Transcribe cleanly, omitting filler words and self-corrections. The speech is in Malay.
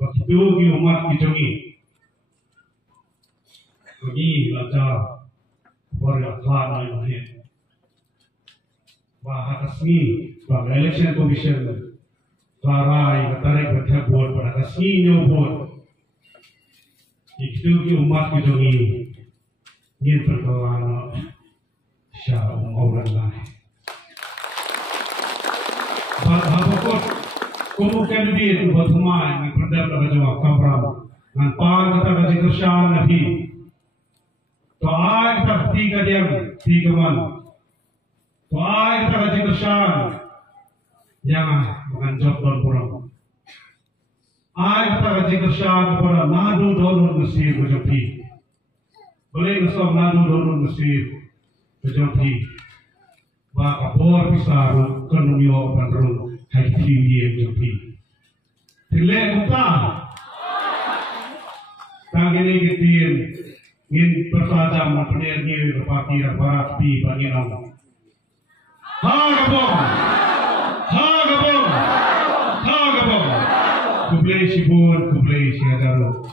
Waktu umat dijongi, ini baca warga ini. Bahasmi, bahasa election commission, barai tarik bertiap board pada kasih board. Itu umat dijongi, ini perkawan syah orang lain. Bahasa kemudian dia buat rumah yang berdasar pada jawab kampram, dan par kata kasih kerjaan nabi. To ay kata tiga tiga man. To ay kata kasih kerjaan yang menganjak dan kurang. Ay kata kasih kerjaan pada nadu donor nasib berjumpi. Boleh nasab nadu donor nasib berjumpi. Baka bor pisaru kanunyo kanrung. Hai tinggi yang jumpi. Tidak kita. Tangan ini kitin. Ingin bersaja mempunyai diri berpati dan barat pi bagi nama. Hagabong. Kublai sibun, kublai siagaru.